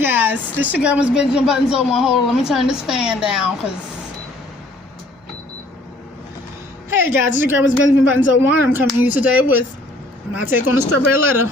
Hey guys, this your girl Miss Benjamin Buttons on one. Hold on, let me turn this fan down, cause. Hey guys, this your girl Miss Benjamin Buttons on one. I'm coming to you today with my take on the strawberry letter.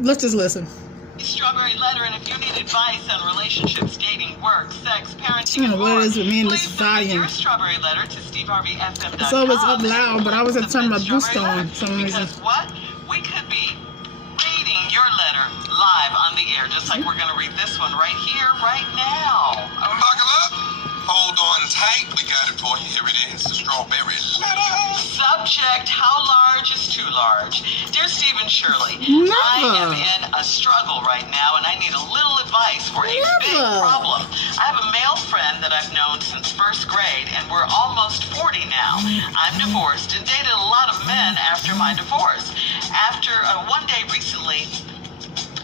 Let's just listen. Strawberry letter, and if you need advice on relationships, dating, work, sex, parenting, and what more, it is with me in this please send volume. your strawberry letter to steveharveyfm.com. It's always up loud, but I always have to turn my boost on for some reason. Because what? We could be reading your letter live on the air, just like we're going to read this one right here, right now. Buckle up. Hold on tight. We got it for you. Here it is, the strawberry letter. Subject, how large is too large? Dear Stephen Shirley, Never. I am in a struggle right now, and I need a little advice for a big problem. I have a male friend that I've known since first grade, and we're almost 40 now. I'm divorced and dated a lot of men after my divorce. After one day recently,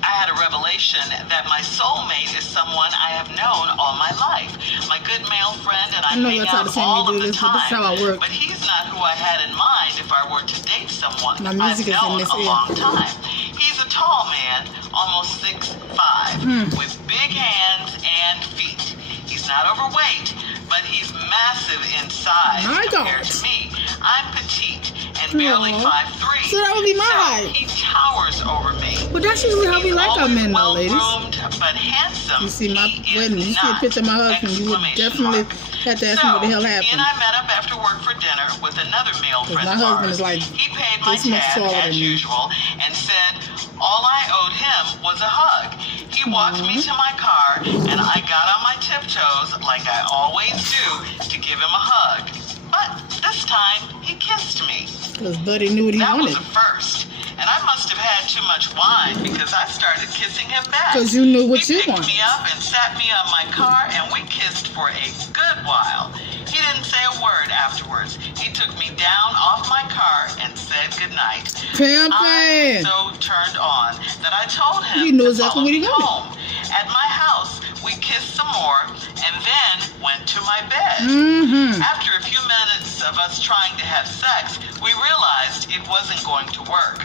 I had a revelation that my soulmate is someone I have known all my life. My good male friend and I know hang you're trying out to say me all do of the this, but this is how I time. work. But he's not who I had in mind if I were to date someone My I've music is in known this a ear. long time. He's a tall man, almost 6'5", with big hands and feet. He's not overweight, but he's massive in size My compared God. to me. I'm petite and barely Aw. 5'3". So that would be my So height. he towers over me. But that's usually how we like our men, though, ladies. Well-groomed but handsome. You see my He is wedding. You see a not! picture of my husband. You would definitely have to ask me what the hell He happened. and I met up after work for dinner with another male friend my of husband ours. is like He paid my this much tab taller than as me. usual and said all I owed him was a hug. He walked me to my car and I got on my tiptoes like I always do to give him a hug. But this time he kissed me. Because Buddy knew what he That was wanted. a first. And I must have had too much wine because I started kissing him back. Because you knew what He you picked wanted. me up and sat me on my car, and we kissed for a good while. He didn't say a word afterwards. He took me down off my car and said goodnight. I Pimpin'. was so turned on that I told him He knew to exactly follow what he me wanted. home. At my house, we kissed some more and then went to my bed. Mm-hmm. After a few minutes of us trying to have sex, we realized it wasn't going to work.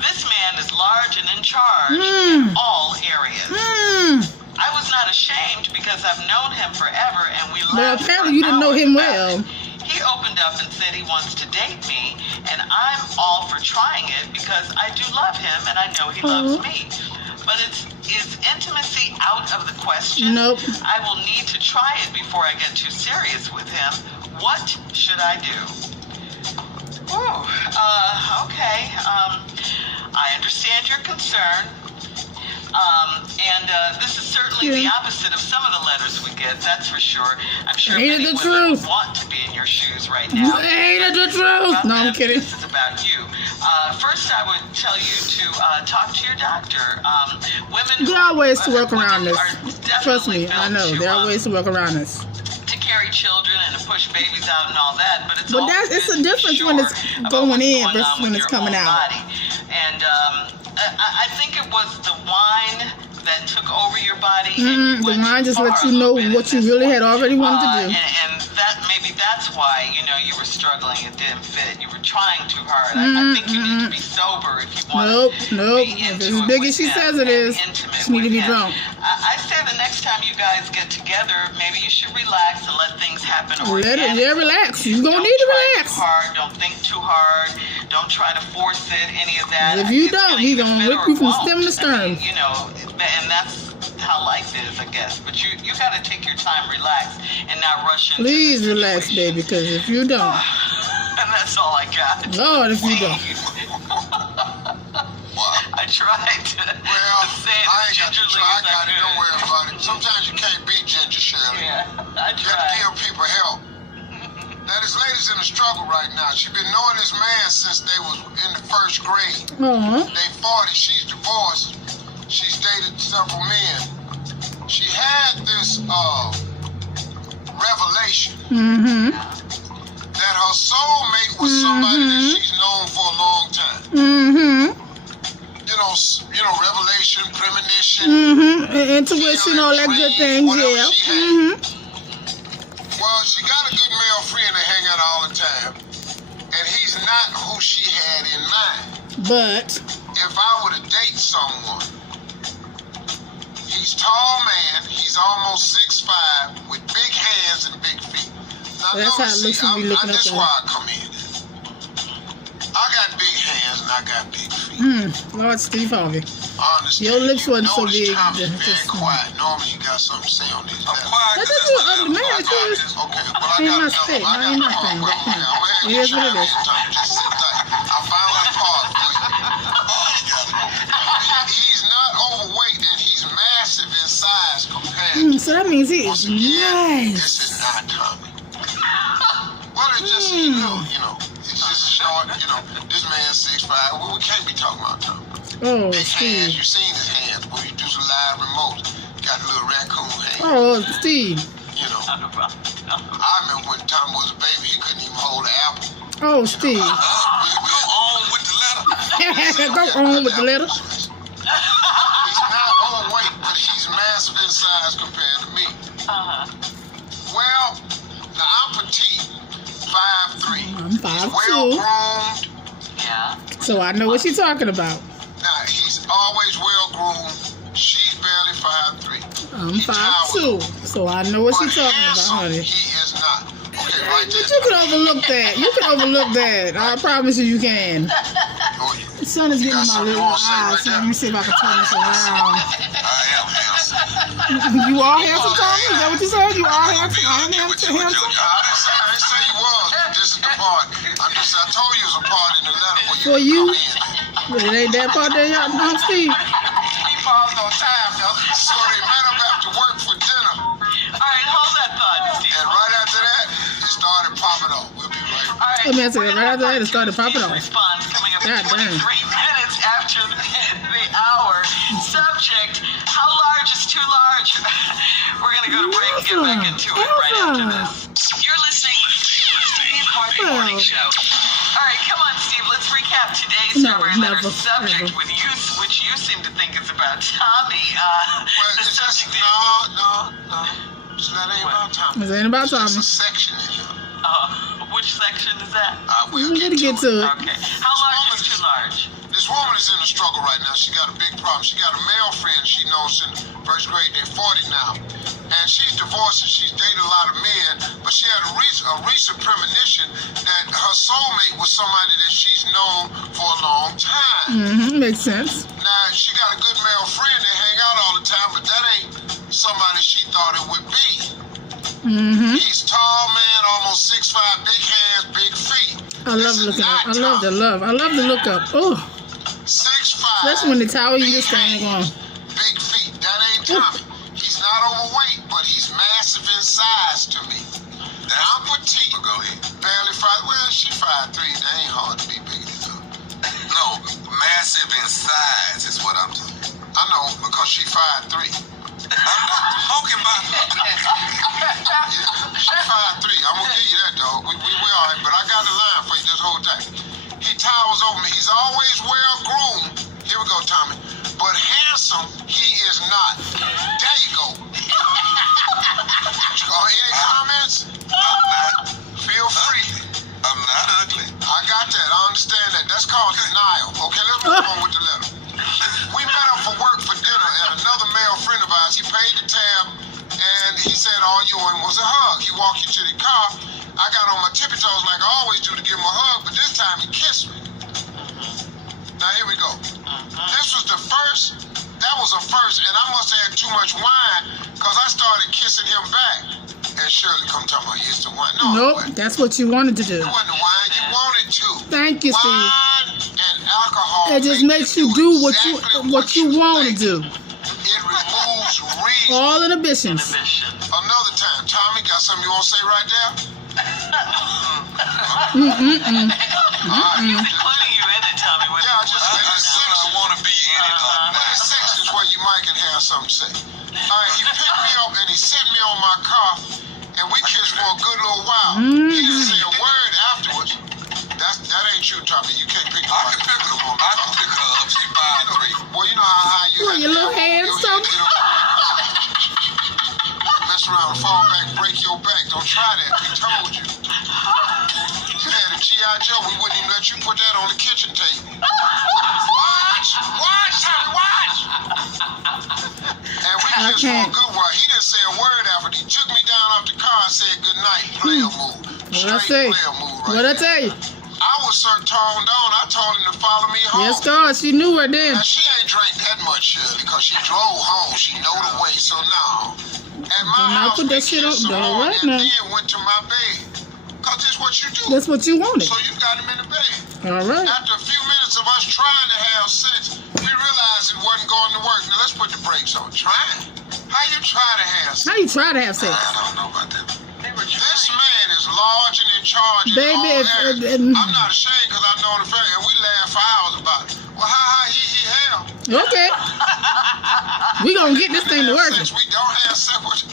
This man is large and in charge in all areas. I was not ashamed because I've known him forever and we Well, laughed apparently for you didn't know hours him about well. it. He opened up and said he wants to date me, and I'm all for trying it because I do love him and I know he loves me. But is intimacy out of the question? Nope. I will need to try it before I get too serious with him. What should I do? Okay. I understand your concern. This is certainly the opposite of some of the letters we get, that's for sure. I'm sure Ain't it many the women truth? want to be in your shoes right now. Ain't it the truth? About No, I'm that, kidding. This is about you. First, I would tell you to talk to your doctor. Women There are ways to work women around this. are Trust me, definitely I know. built There to, are ways to work around this. to carry children and to push babies out and all that, but it's But always that's- it's good a to be difference when it's sure about going what's in going versus on when with it's your coming own out. body. And I think it was the wine that took over your body. And you The went wine too just far let a you little know bit what at you this really point. had already wanted to do. And maybe that's why you were struggling. It didn't fit. You were trying too hard. I think you need to be sober if you want Nope. to be If into it's as it big with as she him says it and is, intimate she need to with be him. drunk. I say the next time you guys get together, maybe you should relax and let things happen organically. Relax. You're going to Don't need to try relax. Too hard. Don't think too hard. Don't try to force it. Any of that. If you It's don't, gonna he's either gonna fit rip or you from it stem to won't. stern. And that's how life is, I guess. But you got to take your time, relax, and not rush into Please the relax, situation. baby, because if you don't, And that's all I got. Lord, if you don't. Wow. I tried to say it I as ain't got to gingerly try. I as I got it. could. Don't worry about it. Sometimes you can't be ginger, Shirley. Yeah, I You got to tried. give people help. Now, this lady's in a struggle right now. She's been knowing this man since they was in the first grade. They 40. She's divorced. She's dated several men. She had this revelation that her soulmate was somebody that she's known for a long time. You know, revelation, premonition. Intuition, all that good things, whatever yeah. she had. Well, she got a good male friend that hang out all the time, and he's not who she had in mind. But If I were to date someone, He's tall man. He's almost 6'5", with big hands and big feet. Now, That's how it looks when we looking up this is at why it. I come in. I got big hands and I got big feet. Lord Steve Harvey. I understand. Your lips You wasn't so notice big. Tommy's Just- very quiet. Normally you got something to say on these I'm letters. quiet. That's 'cause just you, that's the the man. level. It's yours. Okay, well, I Ain't got my another. spit. I No, got ain't a my part. thing. Wait, That's I'm it. gonna It is what it is. Just sit tight. I found a part for you. He's not overweight and he's massive in size compared. So that means he Once is again, nice. this is not Tommy. Well, it's just you know, it's just short. This man's 6'5". Well, we can't be talking about Tommy. Oh, Big hands. Steve. You seen his hands? When you do some live remotes, got a little raccoon hand. Oh, Steve. I remember when Tommy was a baby, he couldn't even hold an apple. Oh, Steve. Go on with the letter. Go on with the letter. He's not overweight, but he's massive in size compared to me. Well, now I'm petite, 5'3". I'm He's 5'2". well groomed. Yeah. So I know what she's talking about. Now he's always well groomed. She's barely 5'3". I'm He towers 5'2". So I know what But she's talking about, handsome, honey. he is not. Okay, right But there. you can overlook that. You can overlook that. I promise you can. Oh, yeah. The sun is You getting got my something you little wanna say eyes. right So there? let me see if I can turn this around. I am handsome. You are handsome, Tommy? Is that what you said? You are handsome? I am handsome? I didn't say you was, but this is the part. I told you it was a part in the letter For where you? come in. But it ain't that part there, y'all. Steve. He paused on time, though. So they met up after work for dinner, All right, hold that thought, Steve. and right after that, it started popping off. We'll be right All right. Let me answer that. Right after that, it started popping off. Response coming up God in 23 damn. minutes after the hour. Subject: how large is too large? We're gonna go to break and get back into it right after this. You're listening to the Steve Harvey Morning Show. All right, come on, Steve. Let's recap today's No, Strawberry Letter never, subject, never. with you, which you seem to think is about Tommy. Well, The it's just, subject is. no. This letter ain't about Tommy. This ain't about It's Tommy. a section in here. Which section is that? We'll We need to get to it. Okay. How large is too large? This woman is in a struggle right now. She got a big problem. She got a male friend she knows since first grade. They're 40 now. And she's divorced and she's dated a lot of men, but she had a recent premonition that her soulmate was somebody that she's known for a long time. Makes sense. Now, she got a good male friend. They hang out all the time, but that ain't somebody she thought it would be. He's tall man, almost 6'5", big hands, big feet. I love This is looking up. not I love the Tommy. love. I love the look up. Oh, 6'5". especially when the towel you big just standing on. hands, big feet. That ain't Tommy. He's not overweight, but he's massive in size to me. Now, I'm petite. Go ahead. Barely 5. Well, she 5'3". That ain't hard to be bigger than her. No, massive in size is what I'm talking. I know, because she 5'3". I'm not talking about her. Yeah, she 5'3". I'm gonna give you that, dog. We all right, but I got the line for you this whole day. He towers over me. He's always well groomed. Here we go, Tommy. But handsome, he is not. There you go. Any comments? I'm not Feel free. ugly. I'm not ugly. I got that. I understand that. That's called denial. Okay, let's move on with the letter. We met up for work for dinner, and another male friend of ours, he paid the tab, and he said all you wanted was a hug. He walked you to the car. I got on my tippy toes like I always do to give him a hug, but this time he kissed me. Now here we go. This was the first. That was a first, and I must have had too much wine because I started kissing him back. And Shirley come talking about here's the wine. No, it Nope, wasn't. that's what you wanted to do. It wasn't the wine. You wanted to. Thank you, Steve. Wine and alcohol. It just make makes you do what you exactly want to think. do. It removes reason. All inhibitions. Mission. Another time, Tommy, got something you want to say right there? He's including you in it, Tommy. With Yeah, I just said the I section. want to be in it. There's sections where you might can have something to say. All right, he picked me up and he set me on my car, and we kissed for a good little while. He didn't say a word afterwards. That ain't you, Tommy. You can't pick I nobody. can pick her up. I can pick her up. She 5'3". Well, you know how high you What, have your to little have- hands, you- Tommy? you know, mess around, fall back, break your back. Don't try that. We told you. You had a G.I. Joe. We wouldn't even let you put that on the kitchen table. Watch, Tommy, watch. And we I I this for a can't. good while. He didn't say a word after. He took me down off the car and said good night. Player move. What I Straight say? player move right What I there. tell you? I was so toned down, I told him to follow me home. Yes, God, she knew her then. Now, she ain't drank that much, Shirley, because she drove home. She know the way, so no. At my Don't house, put we that shit kissed up some there more right and now. then went to my bed. Because that's what you do. That's what you wanted. So you got him in the bed. All right. After a few minutes of us trying to have sex, we realized it wasn't going to work. Now, let's put the brakes on. Trying? How you try to have sex? How you try to have sex? I don't know about that. This man is large and in charge in Baby, all if- areas. I'm not ashamed because I know the fact, and we laugh for hours about it. Well, ha, he, hell. Okay. We gonna get this thing to work. Sex, we don't have sex with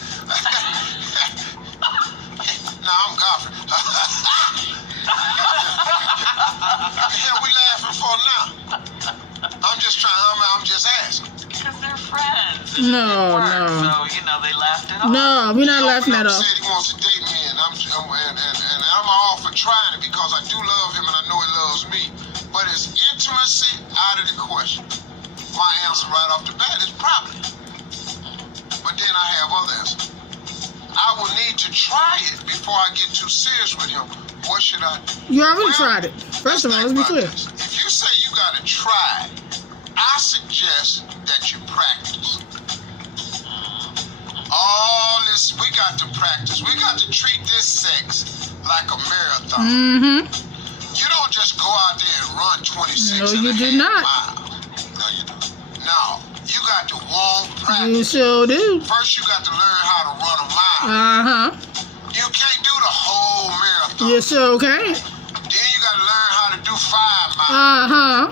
Nah, I'm golfing. What the hell we laughing for now? I'm just asking. Because they're friends. No, Work, no. So, you know, they laughed it off. No, we're not laughing at all. Said he wants to date me, and I'm all for trying it because I do love him and I know he loves me. But is intimacy out of the question? My answer right off the bat is probably. But then I have others. I will need to try it before I get too serious with him. What should I do? You already tried it. First of all, let's be clear. If you say you gotta try, I suggest that you practice. All this, we got to practice. We got to treat this sex like a marathon. Mm-hmm. You don't just go out there and run 26 No, and you a do half not. miles. No, you don't. No, you got to warm practice. You sure do. First, you got to learn how to run a mile. Uh-huh. You can't do the whole marathon. You sure can. Then you got to learn how to do 5 miles. Uh-huh.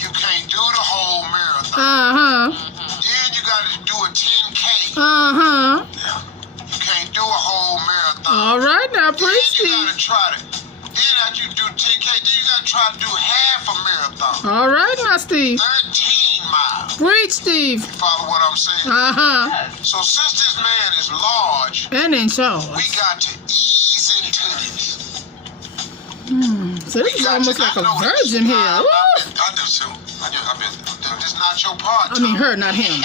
You can't do the whole marathon. Uh-huh. Then you got to do a 10K. Uh-huh. You can't do a whole marathon. All right now, Then preach, you Steve. got to try to. Then after you do 10K, then you got to try to do half a marathon. All right now, Steve. 13 miles. Preach, Steve. You follow what I'm saying? Uh-huh. So since this man is large, And in charge. we got to ease into this. So this is almost like a virgin here. Woo! I do too. I've been. This is not your part. I mean her, not him. This is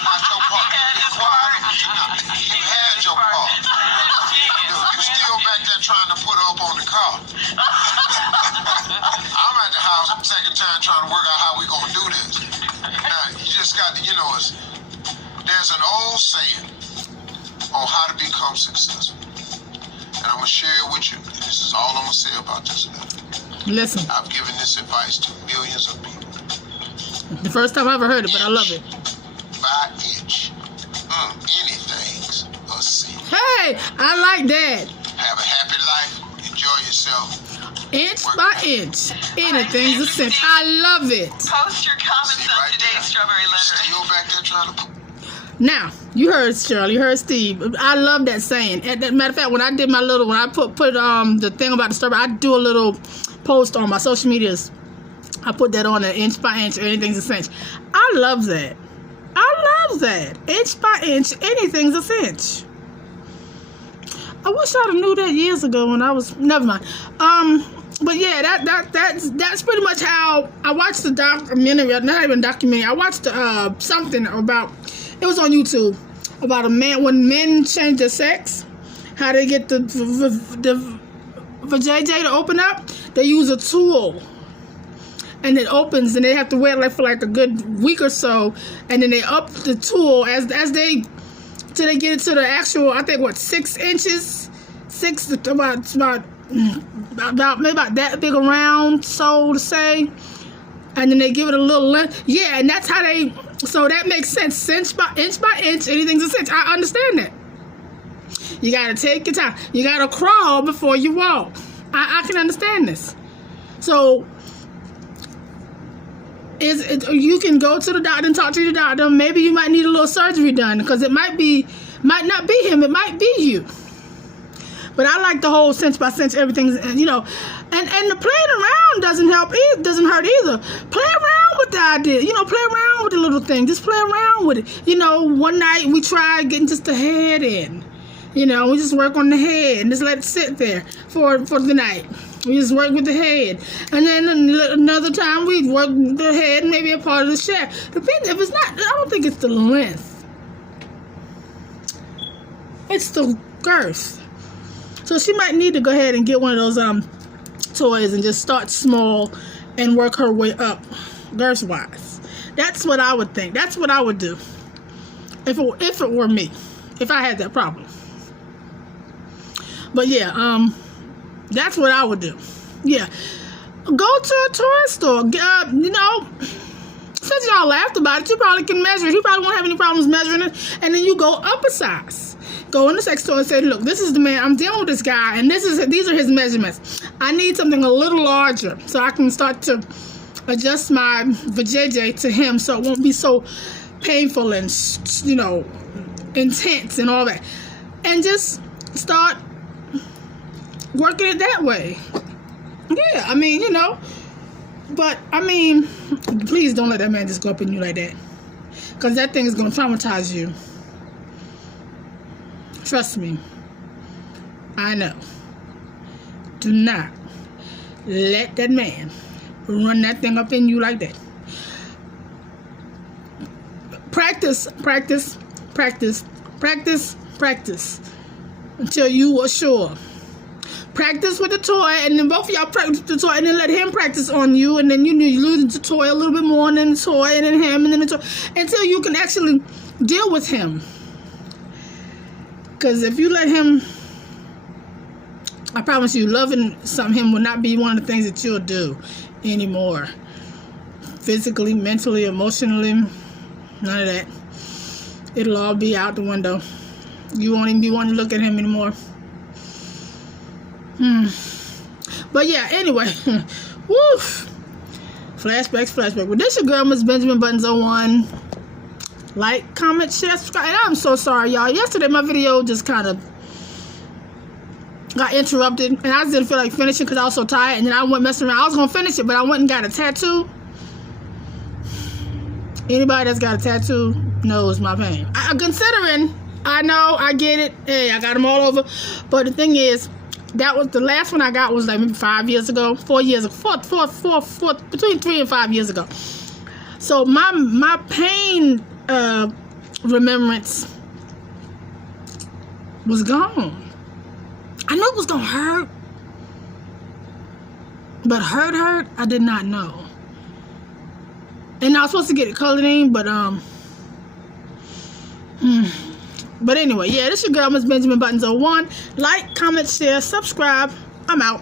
not your part. Be quiet over tonight. You had your part. You still back there trying to put her up on the car. I'm at the house second time trying to work out how we gonna do this. Now you just got to, there's an old saying on how to become successful. And I'm gonna share it with you. This is all I'm gonna say about this letter. Listen, I've given this advice to millions of people. the first time I ever heard it, but I love it. By inch. Anything's a sin. Hey, I like that. Have a happy life. Enjoy yourself. Inch by inch. Anything's a cinch. I love it. Post your comments on today's Strawberry Letter. Still back there trying to put. Now, you heard Shirley, you heard Steve. I love that saying. And matter of fact, when I did my little, when I put the thing about the strawberry, I do a little post on my social medias. I put that on there, inch by inch, anything's a cinch. I love that. I love that. Inch by inch, anything's a cinch. I wish I'd have knew that years ago when I was, never mind. But yeah, that's pretty much how I watched the documentary, not even documentary. I watched something about, it was on YouTube, about a man, when men change their sex, how they get for JJ to open up, they use a tool. And it opens, and they have to wear it for like a good week or so, and then they up the tool as they till they get it to the actual, I think 6 inches, about maybe about that big around, so to say, and then they give it a little length. Yeah, and that's how they. So that makes sense. Inch by inch, anything's a cinch. I understand that. You gotta take your time. You gotta crawl before you walk. I can understand this. So. You can go to the doctor and talk to the doctor. Maybe you might need a little surgery done because it might not be him. It might be you. But I like the whole cinch by cinch. Everything's and the playing around doesn't help. It doesn't hurt either. Play around with the idea. Play around with the little thing. Just play around with it. One night we tried getting just the head in. We just work on the head and just let it sit there for the night. We just work with the head. And then another time we work the head, maybe a part of the shaft. Depends if it's not, I don't think it's the length. It's the girth. So she might need to go ahead and get one of those toys and just start small and work her way up girth wise. That's what I would think. That's what I would do if it were me, if I had that problem. But yeah, that's what I would do. Yeah, go to a toy store. You know, since y'all laughed about it, you probably can measure it. You probably won't have any problems measuring it. And then you go up a size. Go in the sex store and say, look, this is the man. I'm dealing with this guy, and these are his measurements. I need something a little larger so I can start to adjust my vajayjay to him, so it won't be so painful and, you know, intense and all that. And just start working it that way. Yeah, I mean, you know. But, I mean, please don't let that man just go up in you like that. Because that thing is going to traumatize you. Trust me. I know. Do not let that man run that thing up in you like that. Practice, practice, practice, practice, practice. Until you are sure. Practice with the toy, and then both of y'all practice the toy, and then let him practice on you, and then you lose the toy a little bit more, and then the toy, and then him, and then the toy, until you can actually deal with him. Because if you let him, I promise you, loving him will not be one of the things that you'll do anymore. Physically, mentally, emotionally, none of that. It'll all be out the window. You won't even be wanting to look at him anymore. But yeah, anyway, woo, flashbacks. Well, this your girl, Miss Benjamin Buttons 01. Like, comment, share, subscribe. And I'm so sorry, y'all. Yesterday, my video just kind of got interrupted, and I just didn't feel like finishing because I was so tired. And then I went messing around. I was gonna finish it, but I went and got a tattoo. Anybody that's got a tattoo knows my pain. Considering, I know, I get it. Hey, I got them all over. But the thing is, that was the last one I got was like maybe 5 years ago, 4 years ago, four, between 3 and 5 years ago. So my pain remembrance was gone. I knew it was gonna hurt, but hurt, I did not know. And I was supposed to get it colored in, but But anyway, yeah, this your girl, Miss Benjamin Buttons 01. Like, comment, share, subscribe. I'm out.